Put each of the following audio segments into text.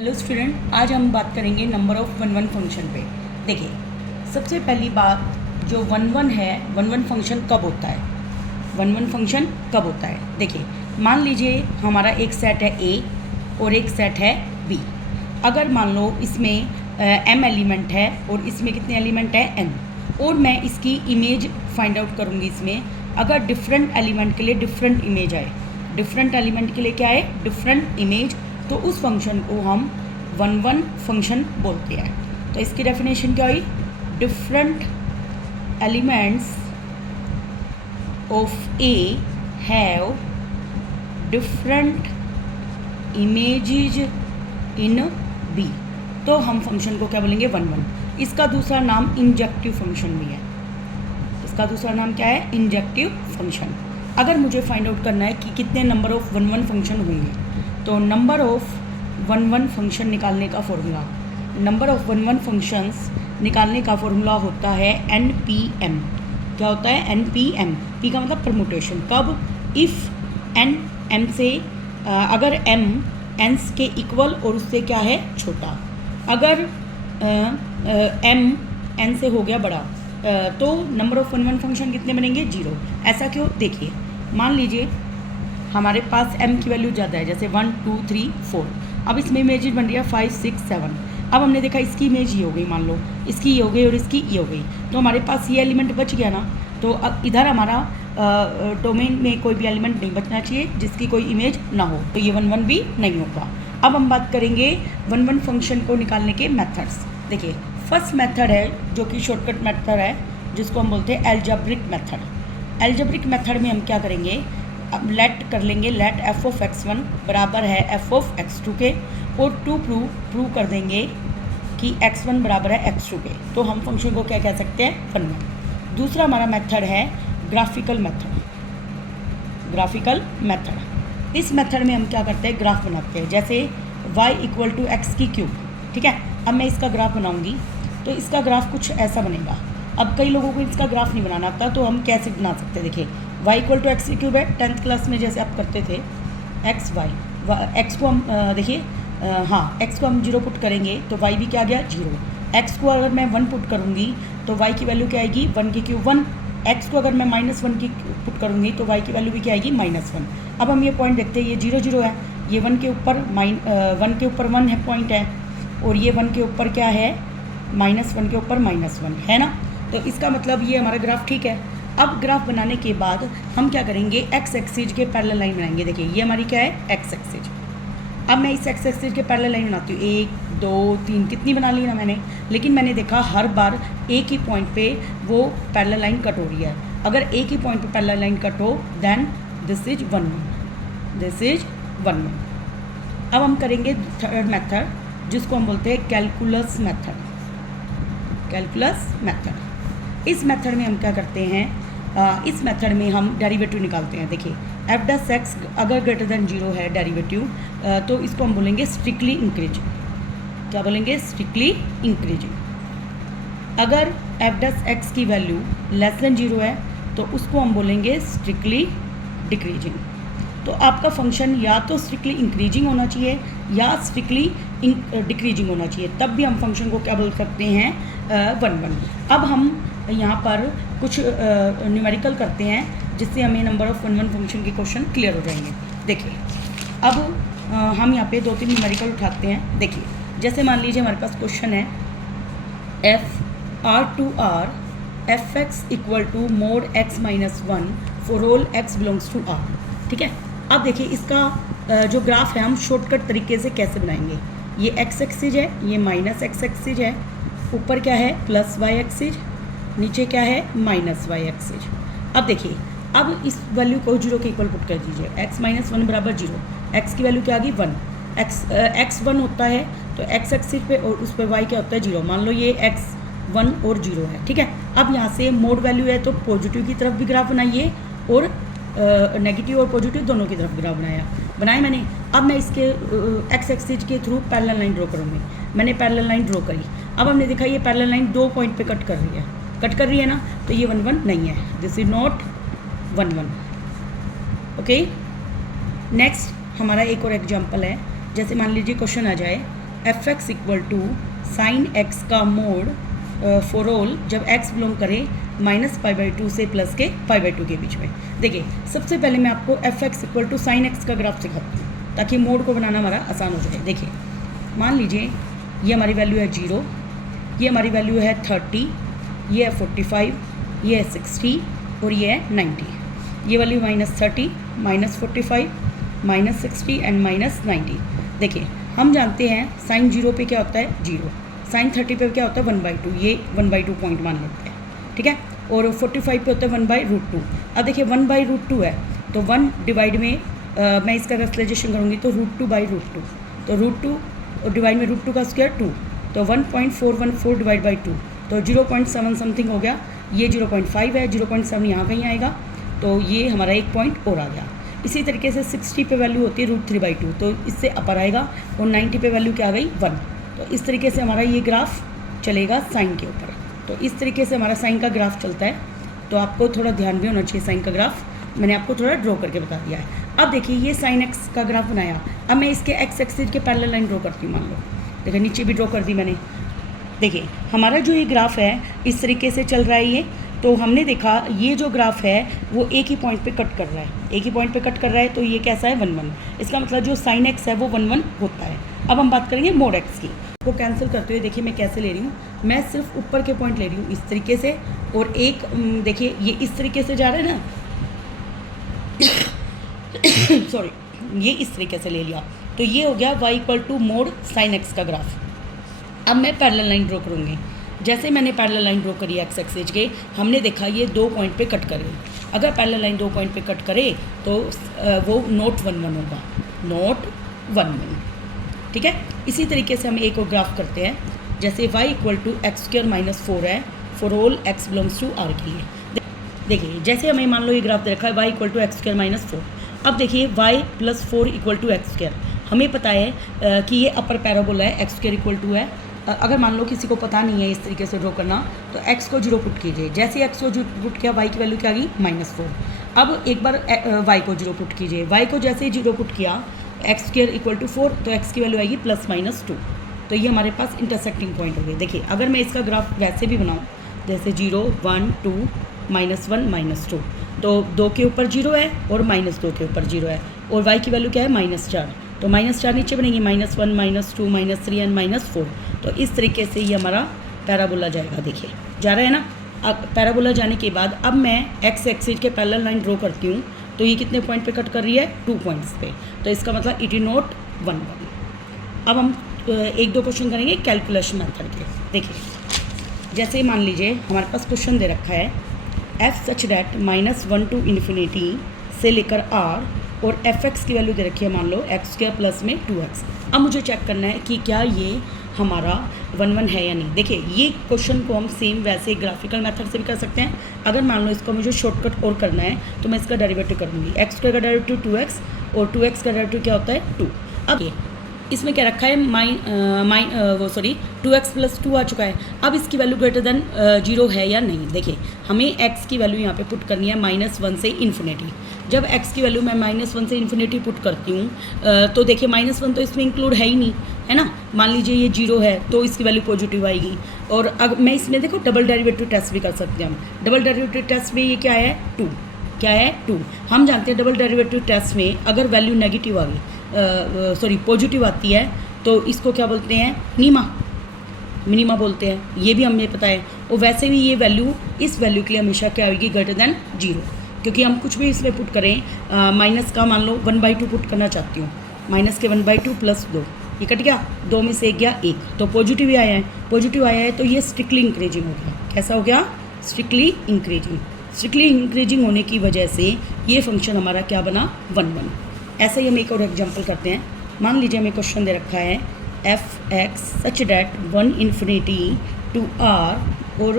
Hello student, आज हम बात करेंगे number of one one function पे। देखिए, सबसे पहली बात जो वन वन है, वन वन फंक्शन कब होता है? वन वन फंक्शन कब होता है? देखिए, मान लीजिए हमारा एक सेट है ए और एक सेट है बी। अगर मान लो इसमें एम एलिमेंट है और इसमें कितने एलिमेंट है? एन। और मैं इसकी इमेज फाइंड आउट करूँगी। इसमें अगर डिफरेंट एलिमेंट के लिए डिफरेंट इमेज आए, डिफरेंट एलिमेंट के लिए क्या है? डिफरेंट इमेज, तो उस फंक्शन को हम वन वन फंक्शन बोलते हैं। तो इसकी डेफिनेशन क्या हुई? Different elements of A have different images in B. तो हम फंक्शन को क्या बोलेंगे? One one. इसका दूसरा नाम इंजेक्टिव फंक्शन भी है। इसका दूसरा नाम क्या है? Injective function. अगर मुझे फाइंड आउट करना है कि कितने number of one one function होंगे, तो number of one one function निकालने का formula, number of one one functions निकालने का फॉर्मूला होता है NPM। क्या होता है? NPM। P का मतलब परमुटेशन। कब? इफ़ n m से अगर m n के इक्वल और उससे क्या है? छोटा। अगर m n से हो गया बड़ा, तो number of one one function कितने बनेंगे? 0। ऐसा क्यों? देखिए, मान लीजिए हमारे पास m की वैल्यू ज़्यादा है, जैसे 1 2 3 4। अब इसमें इमेजेस बन रही है 5 6 7। अब हमने देखा इसकी इमेज ये हो गई, मान लो इसकी ये हो गई और इसकी ये हो गई, तो हमारे पास ये एलिमेंट बच गया ना। तो अब इधर हमारा डोमेन में कोई भी एलिमेंट नहीं बचना चाहिए जिसकी कोई इमेज ना हो, तो ये वन वन भी नहीं होगा। अब हम बात करेंगे वन वन फंक्शन को निकालने के मेथड्स। देखिए, फर्स्ट मेथड है जो कि शॉर्टकट मेथड है, जिसको हम बोलते हैं एल्जेब्रिक मेथड। एल्जेब्रिक मेथड में हम क्या करेंगे? अब लेट कर लेंगे, लेट एफ ऑफ x1 बराबर है एफ ऑफ x2 के, और टू प्रूव कर देंगे कि x1 बराबर है x2 के। तो हम फंक्शन को क्या कह सकते हैं? One one. दूसरा हमारा मेथड है ग्राफिकल मेथड। ग्राफिकल मेथड, इस मेथड में हम क्या करते हैं? ग्राफ बनाते हैं। जैसे y इक्वल टू एक्स की क्यूब, ठीक है। अब मैं इसका ग्राफ बनाऊंगी, तो इसका ग्राफ कुछ ऐसा बनेगा। अब कई लोगों को इसका ग्राफ नहीं बनाना आता, तो हम कैसे बना सकते हैं? देखिए, y इक्वल टू एक्स की क्यूब है। 10th क्लास में जैसे आप करते थे, एक्स वाई, एक्स को हम देखिए, हाँ, एक्स को हम 0 पुट करेंगे तो y भी क्या आ गया? 0। एक्स को अगर मैं 1 पुट करूँगी तो y की वैल्यू क्या आएगी? 1 की क्यूब 1। एक्स को अगर मैं -1 की पुट करूँगी तो y की वैल्यू भी क्या आएगी? -1। अब हम ये पॉइंट देखते हैं, ये 0 0 है, ये 1 के ऊपर 1 के ऊपर 1 है पॉइंट है, और ये 1 के ऊपर क्या है? -1 के ऊपर -1 है ना। तो इसका मतलब ये हमारा ग्राफ ठीक है। अब ग्राफ बनाने के बाद हम क्या करेंगे? एक्स एक्सिस के पैरेलल लाइन बनाएंगे। देखिए, ये हमारी क्या है? X axis. अब मैं इस एक्स एक्सिस के पैरेलल लाइन बनाती हूँ, 1 2 3, कितनी बना ली ना मैंने। लेकिन मैंने देखा हर बार एक ही पॉइंट पे वो पैरेलल लाइन कट हो रही है। अगर एक ही पॉइंट पे पैरेलल लाइन कट हो, then this is one one, this is one one. अब हम करेंगे थर्ड मेथड, जिसको हम बोलते हैं कैलकुलस मेथड। कैलकुलस मेथड, इस मेथड में हम क्या करते हैं? इस मेथड में हम डेरिवेटिव निकालते हैं। देखिए, एफ डस एक्स अगर ग्रेटर देन 0 है डेरिवेटिव, तो इसको हम बोलेंगे स्ट्रिक्टली इंक्रीजिंग। क्या बोलेंगे? Strictly increasing. अगर एफ डस एक्स की वैल्यू लेस देन 0 है तो उसको हम बोलेंगे स्ट्रिक्टली डिक्रीजिंग। तो आपका फंक्शन या तो स्ट्रिक्टली इंक्रीजिंग होना चाहिए या स्ट्रिक्टली डिक्रीजिंग होना चाहिए, तब भी हम फंक्शन को क्या बोल सकते हैं? One one. अब हम यहाँ पर कुछ न्यूमेरिकल करते हैं, जिससे हमें number of one one function के क्वेश्चन क्लियर हो जाएंगे। देखिए, अब हम यहाँ पे 2-3 न्यूमेरिकल उठाते हैं। देखिए, जैसे मान लीजिए हमारे पास क्वेश्चन है F R to R F X equal to mod x - 1 for all x belongs to R, ठीक है। अब देखिए, इसका जो ग्राफ है हम शॉर्टकट तरीके से कैसे बनाएंगे? ये x एक्सिस है, ये -x एक्सिस है, ऊपर क्या है? +y एक्सिस, नीचे क्या है? -y axis. अब देखिए, अब इस वैल्यू को 0 के इक्वल पुट कर दीजिए। x - 1 बराबर 0, x की वैल्यू क्या आ गई? 1। x 1 होता है तो x एक्सिस पे, और उस पर y क्या होता है? 0। मान लो ये x 1 और 0 है, ठीक है। अब यहाँ से मोड वैल्यू है तो पॉजिटिव की तरफ भी ग्राफ बनाइए, और नेगेटिव और पॉजिटिव दोनों की तरफ ग्राफ बनाया मैंने। अब मैं इसके एक्स एक्सिस के थ्रू पैरेलल लाइन ड्रॉ करूँगी। मैंने पैरेलल लाइन ड्रॉ करी। अब हमने देखा ये पैरेलल लाइन 2 पॉइंट पे कट कर रही है ना, तो ये वन वन नहीं है, this is not one one. Okay, next हमारा एक और एग्जाम्पल है। जैसे मान लीजिए क्वेश्चन आ जाए F X equal to sine X का मोड फॉर ऑल जब x बिलोंग करे -π/2 से प्लस के π/2 के बीच में। देखिए सबसे पहले मैं आपको F X equal to sine X का ग्राफ सिखाती हूँ ताकि मोड को बनाना हमारा आसान हो जाए। देखिए मान लीजिए ये हमारी वैल्यू है 0, ये हमारी वैल्यू है 30, ये है 45, ये है 60 और ये है 90। ये वैल्यू -30, -45, -60 एंड -90। देखिए हम जानते हैं साइन 0 पे क्या होता है 0, साइन 30 पे क्या होता है 1/2, ये 1/2 पॉइंट मान लेते हैं, ठीक है। और 45 पे होता है 1/√2। अब देखिए 1/√2 है तो 1 डिवाइड में मैं इसका कैंसलेशन करूँगी तो √2/√2, तो √2 डिवाइड में √2 का स्क्वायर 2, तो 1.414 डिवाइड बाई 2, तो 0.7 समथिंग हो गया। ये 0.5 है, 0.7 यहाँ कहीं आएगा, तो ये हमारा 1 पॉइंट और आ गया। इसी तरीके से 60 पे वैल्यू होती है √3/2, तो इससे अपर आएगा, और 90 पे वैल्यू क्या आ गई 1। तो इस तरीके से हमारा ये ग्राफ चलेगा साइन के ऊपर। तो इस तरीके से हमारा साइन का ग्राफ चलता है। तो आपको थोड़ा ध्यान भी होना चाहिए साइन का ग्राफ, मैंने आपको थोड़ा ड्रॉ करके बता दिया है। अब देखिए ये साइन एक्स का ग्राफ बनाया, अब मैं इसके एक्स एक्सिस के पैरेलल लाइन ड्रॉ करती हूँ। मान लो देखिए नीचे भी ड्रॉ कर दी मैंने। देखिए हमारा जो ये ग्राफ है इस तरीके से चल रहा है ये, तो हमने देखा ये जो ग्राफ है वो एक ही पॉइंट पे कट कर रहा है, एक ही पॉइंट पे कट कर रहा है, तो ये कैसा है 1/1। इसका मतलब जो साइन एक्स है वो 1/1 होता है। अब हम बात करेंगे मोड एक्स की। वो कैंसिल करते हुए देखिए मैं कैसे ले रही हूँ, मैं सिर्फ ऊपर के पॉइंट ले रही हूँ इस तरीके से, और एक देखिए ये इस तरीके से जा रहा है ना सॉरी, ये इस तरीके से ले लिया, तो ये हो गया y equal to mod sine X का ग्राफ। अब मैं पैरेलल लाइन ड्रॉ करूँगी। जैसे मैंने पैरेलल लाइन ड्रॉ करी एक्स एक्सिस के, हमने देखा ये 2 पॉइंट पे कट करे। अगर पैरेलल लाइन 2 पॉइंट पे कट करे तो वो नोट 1/1 होगा, नोट 1/1, ठीक है। इसी तरीके से हम एक और ग्राफ करते हैं। जैसे y इक्वल टू x² - 4 है for all x belongs to r के लिए। देखिए जैसे हमें मान लो ये ग्राफ दे रखा है y इक्वल टू x² - 4। अब देखिए y + 4 इक्वल टू x²। हमें पता है कि ये अपर पैराबोला है, x² इक्वल टू है। अगर मान लो किसी को पता नहीं है इस तरीके से ड्रॉ करना, तो x को 0 पुट कीजिए। जैसे x को 0 पुट किया y की वैल्यू क्या आ गई -4। अब एक बार y को 0 पुट कीजिए, y को जैसे ही 0 पुट किया x² इक्वल टू 4, तो x की वैल्यू आएगी +-2। तो ये हमारे पास इंटरसेक्टिंग पॉइंट हो गए। देखिए अगर मैं इसका ग्राफ वैसे भी बनाऊँ, जैसे 0 1 2 -1 -2, तो 2 के ऊपर 0 है और -2 के ऊपर 0 है, और y की वैल्यू क्या है -4, तो -4 नीचे बनेगी, -1 -2 -3 एंड -4। तो इस तरीके से ये हमारा पैराबोला जाएगा। देखिए जा रहा है ना। अब पैराबोला जाने के बाद अब मैं एक्स एक्सिस के पैरेलल लाइन ड्रॉ करती हूँ, तो ये कितने पॉइंट पे कट कर रही है 2 पॉइंट्स पे, तो इसका मतलब इट इज नॉट 1/1। अब हम 1-2 क्वेश्चन करेंगे कैलकुलेशन मेथड के। देखिए जैसे मान लीजिए हमारे पास क्वेश्चन दे रखा है f such that -1 to infinity से लेकर r, और एफ एक्स की वैल्यू दे रखी है मान लो x² प्लस में 2x। अब मुझे चेक करना है कि क्या ये हमारा 1/1 है या नहीं। देखिए ये क्वेश्चन को हम सेम वैसे ग्राफिकल मेथड से भी कर सकते हैं। अगर मान लो इसको मुझे शॉर्टकट और करना है तो मैं इसका डेरिवेटिव करूँगी। x² का डेरिवेटिव 2x और 2x का डेरिवेटिव क्या होता है 2। अब ये इसमें क्या रखा है 2x + 2 आ चुका है। अब इसकी वैल्यू ग्रेटर देन 0 है या नहीं। देखिए हमें x की वैल्यू यहाँ पे पुट करनी है -1 से इन्फिनिटी। जब x की वैल्यू मैं -1 से इन्फिनिटी पुट करती हूँ तो देखिए -1 तो इसमें इंक्लूड है ही नहीं, है ना। मान लीजिए ये 0 है तो इसकी वैल्यू पॉजिटिव आएगी। और अब मैं इसमें देखो डबल डेरिवेटिव टेस्ट भी कर सकते हैं हम। डबल डेरिवेटिव टेस्ट में ये क्या है 2, क्या है 2। हम जानते हैं डबल डेरिवेटिव टेस्ट में अगर वैल्यू नेगेटिव आ गई पॉजिटिव आती है तो इसको क्या बोलते हैं मिनिमा बोलते हैं, ये भी हमें पता है। और वैसे भी ये वैल्यू इस वैल्यू के लिए हमेशा क्या होगी ग्रेटर देन 0, क्योंकि हम कुछ भी इसमें पुट करें माइनस का मान लो 1/2 पुट करना चाहती हूँ, माइनस के 1/2 + 2, ये कट गया, 2 में से 1 गया 1, तो पॉजिटिव ही आया है। पॉजिटिव आया है तो ये स्ट्रिक्टली इंक्रीजिंग हो गया। कैसा हो गया स्ट्रिक्टली इंक्रीजिंग होने की वजह से ये फंक्शन हमारा क्या बना 1/1। ऐसे ही हम एक और एग्जांपल करते हैं। मान लीजिए हमें क्वेश्चन दे रखा है f(x) such that 1 infinity to r, और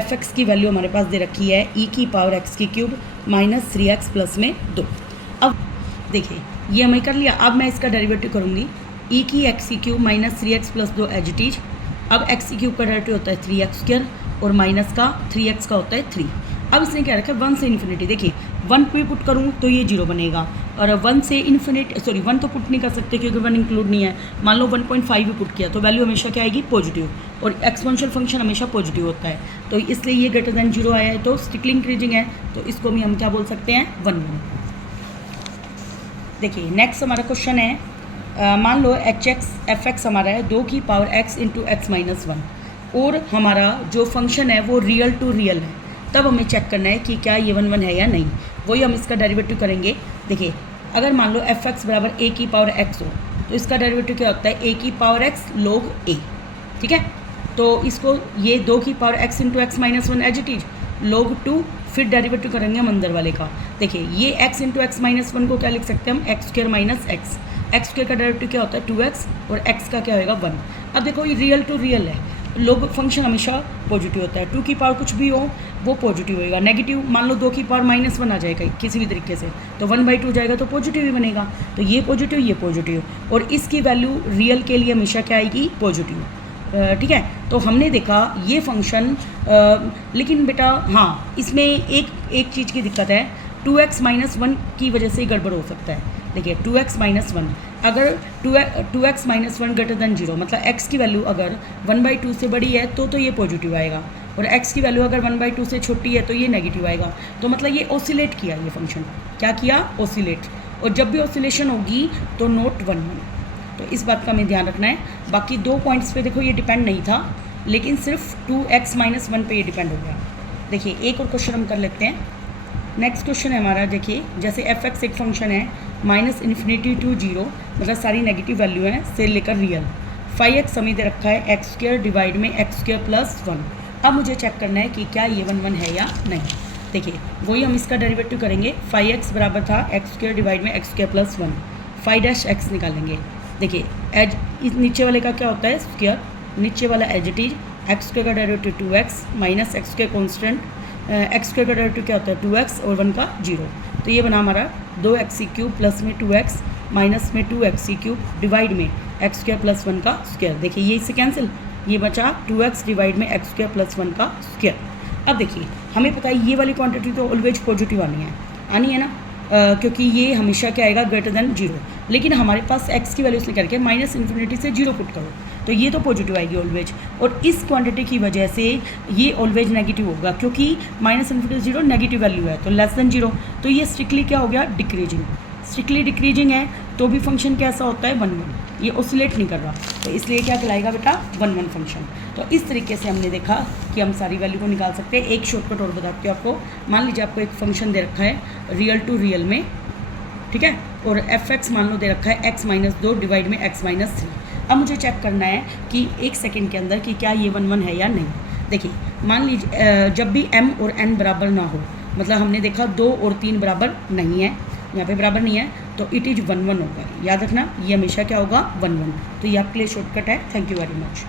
f(x) की वैल्यू हमारे पास दे रखी है e⁻x³ -3x प्लस में 2। अब देखिए ये हमें कर लिया। अब मैं इसका डेरिवेटिव करूँगी e⁻x³ -3x plus 2 as it is. अब x³ का डेरिवेटिव होता है 3x² और माइनस का 3x का होता है 3। अब इसने क्या रखा है 1 से इन्फिनिटी। देखिए 1 पे पुट करूँ तो ये 0 बनेगा, और 1 से इन्फिनिट 1 तो पुट नहीं कर सकते क्योंकि 1 इंक्लूड नहीं है। मान लो 1.5 भी पुट किया तो वैल्यू हमेशा क्या आएगी, पॉजिटिव, और एक्सपोनेंशियल फंक्शन हमेशा पॉजिटिव होता है, तो इसलिए ये ग्रेटर देन 0 आया है, तो स्ट्रिक्टली इंक्रीजिंग है, तो इसको भी हम क्या बोल सकते हैं, 1 1। देखिए नेक्स्ट हमारा क्वेश्चन है, मान लो एफ एक्स हमारा है 2 की power x into X minus 1, और हमारा जो फंक्शन है वो रियल टू रियल है, तब हमें चेक करना है कि क्या ये 1 1 है या नहीं, वही हम इसका डेरिवेटिव करेंगे। देखिए अगर मान लो एफ एक्स बराबर a की पावर x हो तो इसका डेरिवेटिव क्या होता है, a की पावर x log a, ठीक है। तो इसको ये 2 की power x into X minus 1 as it is log 2, फिर डेरिवेटिव करेंगे हम अंदर वाले का। देखिए ये x इंटू एक्स माइनस 1 को क्या लिख सकते हैं हम, x square minus x, x square का डेरिवेटिव क्या होता है 2x, और x का क्या होगा 1। अब देखो ये रियल टू रियल है, लोग फंक्शन हमेशा पॉजिटिव होता है, 2 की पावर कुछ भी हो वो पॉजिटिव होएगा, नेगेटिव मान लो 2 की पावर माइनस 1 आ जाएगा किसी भी तरीके से तो 1/2 जाएगा तो पॉजिटिव ही बनेगा, तो ये पॉजिटिव, और इसकी वैल्यू रियल के लिए हमेशा क्या आएगी, पॉजिटिव, ठीक है। तो हमने देखा ये फंक्शन, लेकिन बेटा हाँ इसमें एक चीज़ की दिक्कत है, 2x माइनस 1 की वजह से ही गड़बड़ हो सकता है। देखिए 2x माइनस 1, अगर 2x माइनस 1 ग्रेटर देन 0, मतलब x की वैल्यू अगर 1/2 से बड़ी है तो ये पॉजिटिव आएगा, और x की वैल्यू अगर 1/2 से छोटी है तो ये नेगेटिव आएगा। तो मतलब ये ऑसिलेट किया, ये फंक्शन क्या किया, ऑसिलेट, और जब भी ऑसिलेशन होगी तो नोट 1 1, तो इस बात का हमें ध्यान रखना है। बाकी 2 पॉइंट्स पे देखो ये डिपेंड नहीं था, लेकिन सिर्फ 2x माइनस 1 पे ये डिपेंड हो गया। देखिए एक और क्वेश्चन हम कर लेते हैं। नेक्स्ट क्वेश्चन है हमारा, देखिए जैसे एफ एक्स एक फंक्शन है -∞ टू 0, मतलब सारी नेगेटिव वैल्यू है से लेकर रियल, 5x हमें दे रखा है x² डिवाइड में x² प्लस 1। अब मुझे चेक करना है कि क्या ये 1 1 है या नहीं। देखिए वही हम इसका डेरिवेटिव करेंगे, 5x बराबर था x² डिवाइड में x² प्लस 1, 5' निकालेंगे। देखिए एज इस नीचे वाले का क्या होता है, स्क्वायर, नीचे वाला एज इट इज, x² का derivative 2x minus x² constant, x² का डेरिवेटिव क्या होता है 2x और 1 का 0, तो ये बना हमारा 2x³ प्लस में 2x माइनस में 2x³ डिवाइड में x² प्लस 1 का स्क्वायर। देखिए ये इससे कैंसिल, ये बचा 2x डिवाइड में x² प्लस 1 का स्क्वायर। अब देखिए हमें पता है ये वाली क्वांटिटी तो ऑलवेज पॉजिटिव आनी है ना, क्योंकि ये हमेशा क्या आएगा, ग्रेटर देन 0, लेकिन हमारे पास x की वैल्यू लेकर के -∞ से 0 पुट करो तो ये तो पॉजिटिव आएगी ऑलवेज, और इस क्वांटिटी की वजह से ये ऑलवेज नेगेटिव होगा, क्योंकि -∞ से 0 नेगेटिव वैल्यू है तो लेस देन 0, तो ये स्ट्रिक्टली क्या हो गया, डिक्रीजिंग, स्ट्रिक्टली डिक्रीजिंग है, तो भी फंक्शन कैसा होता है 1 1, ये ऑसिलेट नहीं कर रहा, तो इसलिए क्या कहलाएगा बेटा 1 1 फंक्शन। तो इस तरीके से हमने देखा कि हम सारी वैल्यू को निकाल सकते हैं। एक शॉर्टकट और बताती हूँ आपको, मान लीजिए आपको एक फंक्शन दे रखा है रियल टू रियल में, ठीक है, और एफ एक्स मान लो दे रखा है x-2 डिवाइड में x-3। अब मुझे चेक करना है कि 1 सेकेंड के अंदर कि क्या ये 1 1 है या नहीं। देखिए मान लीजिए जब भी m और n बराबर ना हो, मतलब हमने देखा 2 और 3 बराबर नहीं है, यहाँ पे बराबर नहीं है, तो इट इज़ 1 1 होगा, याद रखना ये हमेशा क्या होगा 1 1। तो ये आपके लिए शॉर्टकट है। Thank you very much.